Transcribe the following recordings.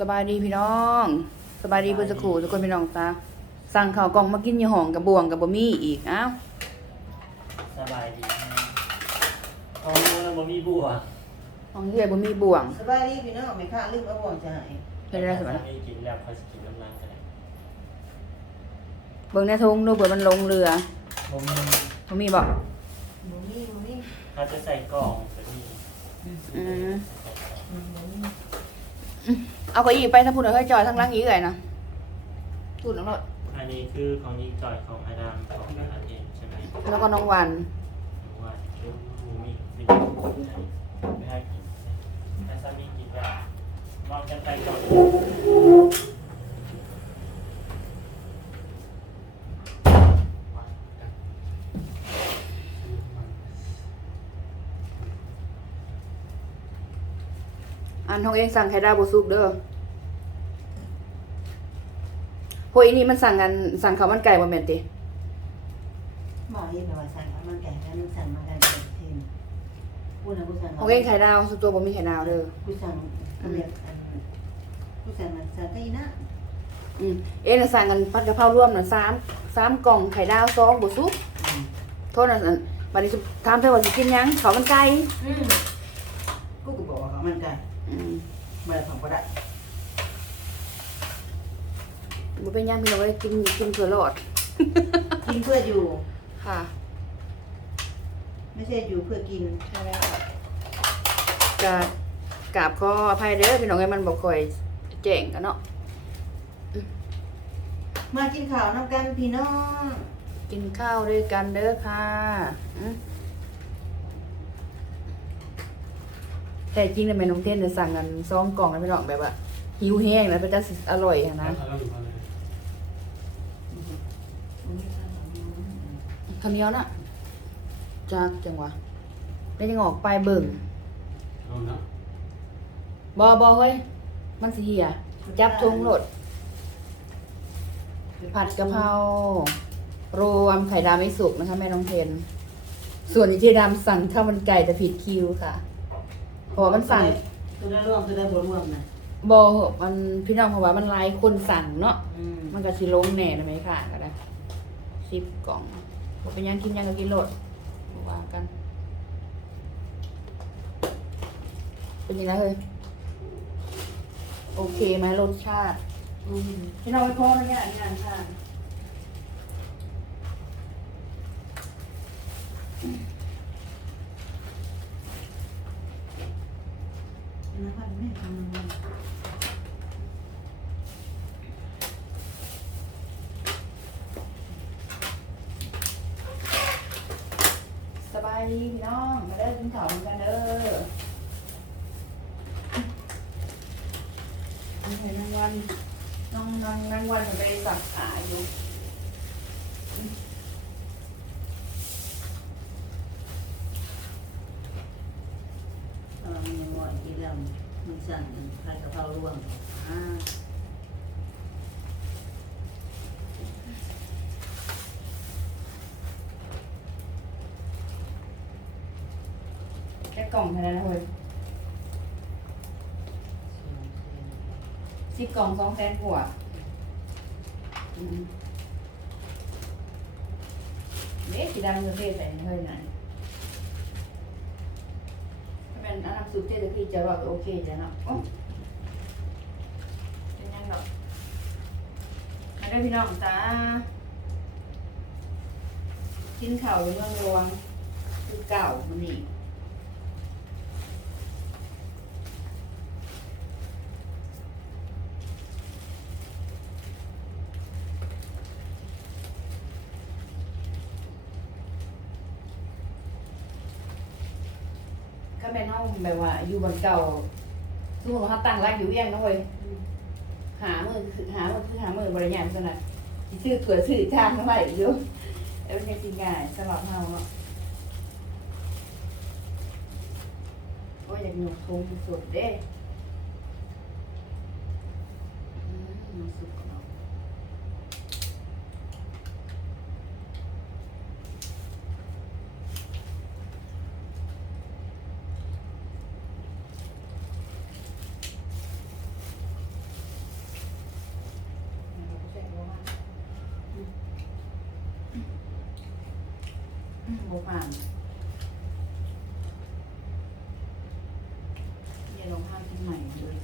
สบายดีพี่น้อง สบายดีเพื่อนสักครู่ทุกคนพี่น้องตาสั่งข้าวกล่องมากินอยู่ห้องกับบวงกับบะมี่อีกอ้าวสบายดีนะของนู้นบ่มีบัวห้องเฮียบะมี่บวงสบายดีพี่น้องแม่ค้าลืมเอาบ่วงจะหายเฮ็ดได้สบายถ้ามีกินแล้วเขาจะกินน้ำลังกันเลยเบิ่งในทงดูเผื่อมันลงเรือบ่มีบะมี่บอกบ่มีบ่มีเขาจะใส่กล่องแบบนี้อืมอืมบ่มี เอาเก้าอี้ไปถ้าพูดเอาให้จอยทั้งหล่างอีกเลยนะพูดแล้วก็อันนี้คือของยิงจอยของอาดามของอาเทนใช่ไหมแล้วก็น้องวันหรือว่าคือบูมีวินไม่ให้กินแต่สามีกินแบบมองกันไปก่อน อันท้องเองสั่งไข่ดาวบสุกเด้อโหยนี่มันสั่งกันสั่งข้าวมันไก่บ่แม่นติหมอเฮ็ดว่าสั่งเอามันไก่กันสั่งมากันเป็นเทนผู้นั้นผู้สั่งท้องเองไข่ดาวสุดตัวบ่มีไข่ดาวเด้อผู้สั่งเรียกอันผู้สั่งมันสั่งได้นะอืมเอ็นนะสั่งกันผัดกะเพราร่วมน่ะสามสามกล่องไข่ดาวสองบ่สุกอืมโทษนะบัดนี้สิถามเธอว่าสิกินหยังข้าวมันไก่อืมกูก็บอกว่าเขามันไก่ อืมมาของบ่ได้บ่เป็นหยังพี่น้องเอ้ยกินกินเพื่อรอด กินเพื่ออยู่ ค่ะ ไม่ใช่อยู่เพื่อกินใช่แล้วก็กราบขออภัยเด้อพี่น้องเอ้ยมันบ่ค่อยแจ้งกันเนาะมากินข้าวน้ำกันพี่น้อง กินข้าวด้วยกันเด้อค่ะ แต่จริงแล้วแม่น้องเทนจะสั่งกันซองกล่องแล้วพี่น้องแบบว่าหิวแห้งแล้วก็จะอร่อยอะนะข้าวเหนียวน่ะจากจังหวะได้ยังออกไปเบิ่งบอบอเฮ้ย มันสิเหียจับทงโหลด ผัดกะเพรารวมไข่ดาวไม่สุกนะคะแม่น้องเทน ส่วนอีเจดามสั่งข้าวมันไก่แต่ผิดคิวค่ะ ราะว่ามันสั่งตัวได้ร่วมตัวได้บ่ร่วมนะบอมันพี่น้องเพราะว่ามันหลายคนสั่งเนาะอืมมันก็สิลงแหน่นะไหมค่ะก็ได้สิบกล่องบอกเป็นหยังกินหยังก็กินโหลดบ่ว่ากัน เป็นยังไงเฮ้ยโอเคไหมรสชาติ อืมพี่น้องไปพ่อนะเนี่ยงานค่ะนะคะแม่ทำมัน สบาย ดีพี่น้อง มาเด้อกินข้าวเหมือนกันเด้ออันเห็นนางวันน้องนางนางวันมันไปสักขาอยู่ เออมันยังงอนกินแล้วมันสั่งใครกะเพราร่วม อ่า แค่กล่องเท่านั้นนะเฮ้ยสิบกล่องสองแสนกว่าอืมเด็กสีดำจะเทใส่ในเฮ้ยไหนถ้าเป็นอันน้ำซุปเทตะกี้จะว่าโอเคจ้ะเนาะโอ้เป็นยังดอกมาได้พี่น้องจ้ากินข้าวอยู่เมืองหลวงคือเก่ามันนี่ แม่นห้องแบบว่า อยู่บนเก่าสมมติว่าเขาตั้งรักอยู่เวียงนะเว้ยหามือคือหามือคือหามือบริญาณขนาดสิซื้อถั่วซื้อจานมาไว้อยู่แล้วเป็นยังสิง่ายสำหรับเฮาเนาะโอ้ยอยากหนุกทงสุดเด้อืมหนุกสุดเนาะ ผ่านอย่าลองห้ามกินใหม่เลย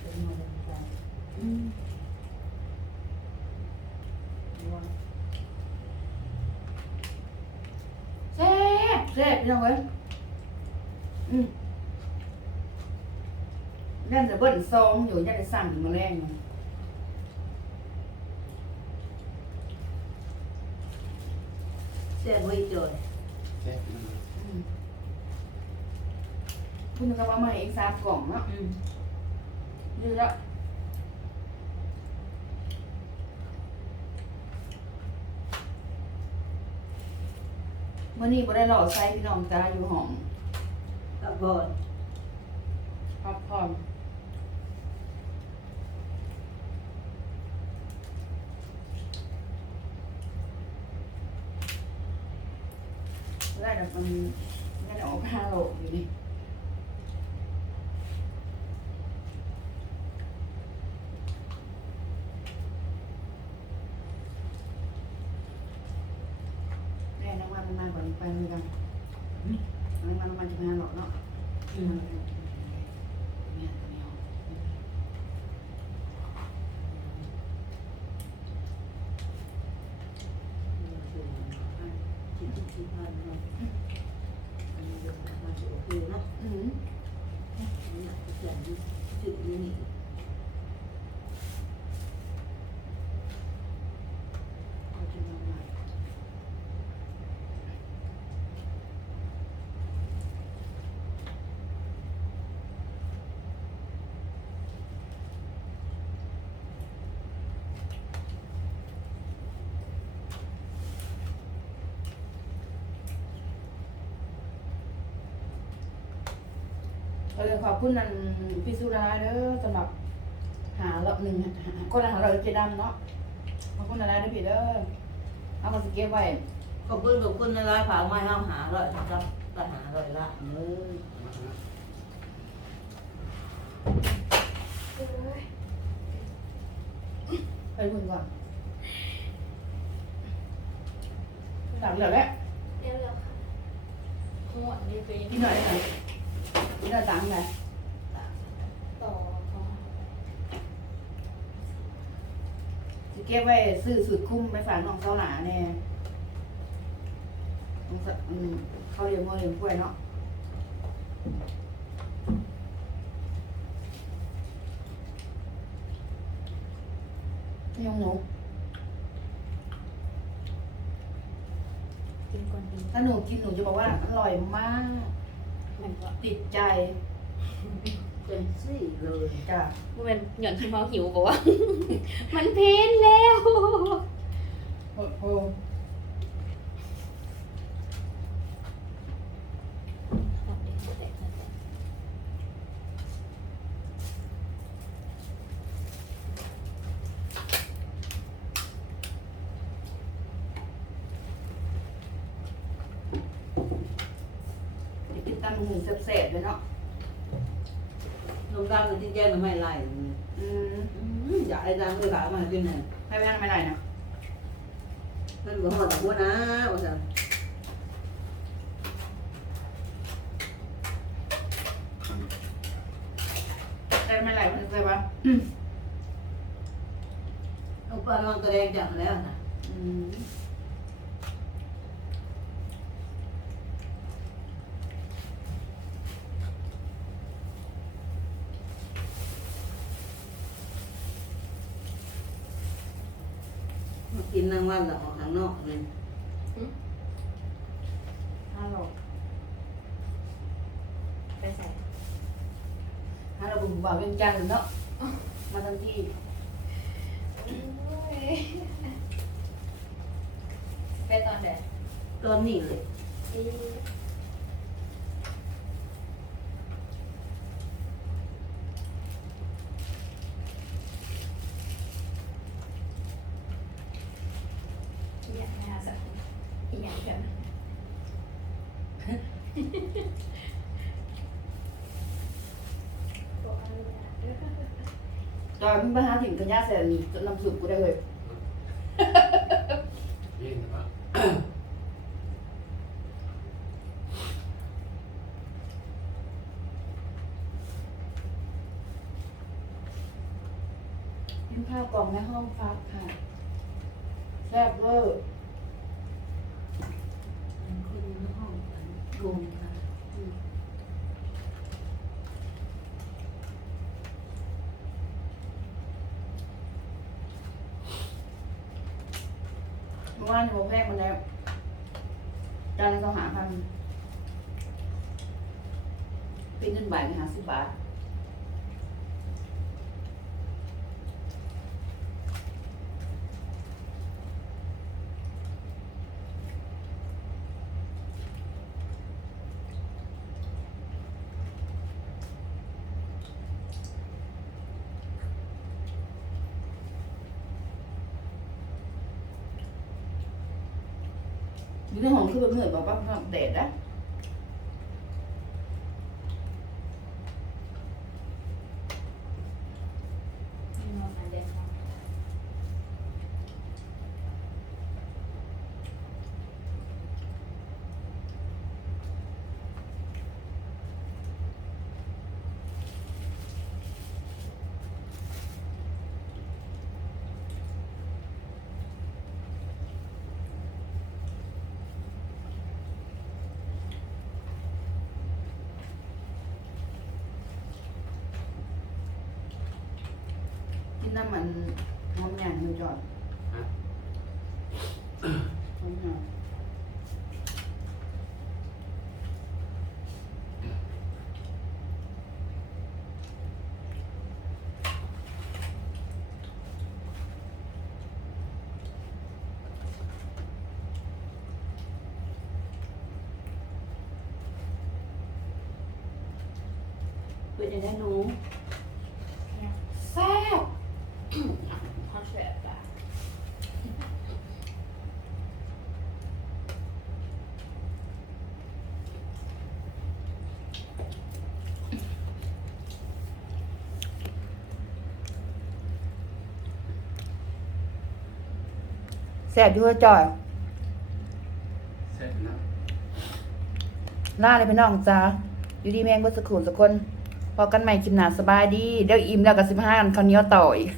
เป็นมาเจ้ะอืมว้าวแซ่บแซ่บพี่น้องเว้ยอืมนั่นจะ เบิ้ลซองอยู่ยันจะสั่งถึงมาแรงอยู่เสียไว้จอยแซ่บมากอืมคุณก็ว่ามาเองสามกล่องเนาะอืมนี่ละเมื่อนี้บ่ได้หล่อใส่พี่น้องจ้าอยู่ห้องตะบอนพักผ่อน ได้แต่มันไม่ได้ออกห้าโลอยู่นี่แม่น้ำมันมาก่อนไปเหมือนกันน้ำมันน้ำมันจะมาหรอกเนาะ อืม เนี่ยตัวนี้เอา ชิ้นชิ้นพันเนาะอันนี้เดี๋ยวมาโอเคเนาะ อืม อันนี้จะเขียน จุดนี้นี่ เอาจะมาใหม่ก็ เลยขอบคุณนันพี่สุดาเด้อสำหรับหารอบหนึ่งหาคนละหาเราเจดำเนาะขอบคุณอะไรเด้อพี่เด้อเอามาสเก็บไว้ขอบคุณขอบคุณนะร้ายผาไม้ห้ามหาร้อยครับปัญหาร้อยละเออไปคุณก่อนหลังเหลือแล้วเรียบร้อยค่ะทั้งหมดนี่คือยังนี่หน่อยหน่อย นี่หน่อยตังค์ไงต่อของสิเก็บไว้ซื้อสูตรคุ้มไปฝากน้องเสาหนาแน่น้องสะอืมเขาเรียนมอเรียนกล้วยเนาะนี่ยังหนูกินก่อนดีถ้าหนูกินหนูจะบอกว่าอร่อยมาก มันก็ติดใจเป็นสี่เลยจ้ะมันหย่อนที่เมาหิวบอกว่า มันเพ้นแล้ว โอ้โห ไปกินตำหู แซ่บๆเลยเนาะนมดำมันที่แก้มันไม่ไล่อืมอยากไอ้ดำเลยผามาเป็นไงให้ไปทานไม่ได้นะมันบอกว่าหัวนะว่าจะได้ไม่ได้มันจะปะเอาปลาลองตะแดงจังแล้วนะอืม กินนางวันละออกข้างนอกเลยฮัลโหลไปใส่ฮัลโหลบุ๋มบ่าวเวียงจันทน์เนาะมาทันทีไปตอนเด็กตอนนี้เลยอยากหาสักอีกอย่างกันบอกอะไรอะ จอยมึงไปหาถิ่นกันยาแสนนี่จนน้ำสุกกูได้เลยเย็นนะกินข้าวกล่องในห้องพักค่ะแซ่บเวอร์คนในห้องรวมกัน เมื่อ ว่าในโมแพกมันแล้วจานละต้องหาพันเป็นเงินบาทหาสิบบาท อยู่ในห้องคือแบบเหนื่อยแบบว่าแดดนะ กินน้ำมันหอมอย่างอยู่จอดหอมอย่างเป็นยังไงหนูแซ่บ เขาแฉะปะ แซ่บอยู่เฮ้ยจอยเสร็จนะล่าเลยพี่น้องจ้าอยู่ดีแมงบนสกุลสกคนพอกันใหม่คลิปหนาสบายดี เดี๋ยวอิ่มแล้วกับสิบห้ากันข้าวเหนียวต่ออีก